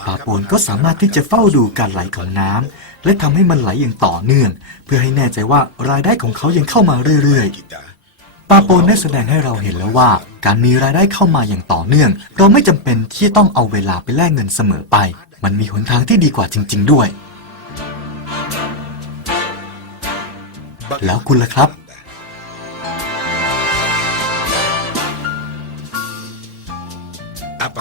ปาปนก็สามารถที่จะเฝ้าดูการไหลของน้ำและทำให้มันไหลอย่างต่อเนื่อง เพื่อให้แน่ใจว่ารายได้ของเขายังเข้ามาเรื่อยๆ ปาโปนได้แสดงให้เราเห็นแล้วว่า การมีรายได้เข้ามาอย่างต่อเนื่อง เราไม่จำเป็นที่ต้องเอาเวลาไปแลกเงินเสมอไป มันมีหนทางที่ดีกว่าจริง ๆ ด้วย แล้วคุณล่ะครับ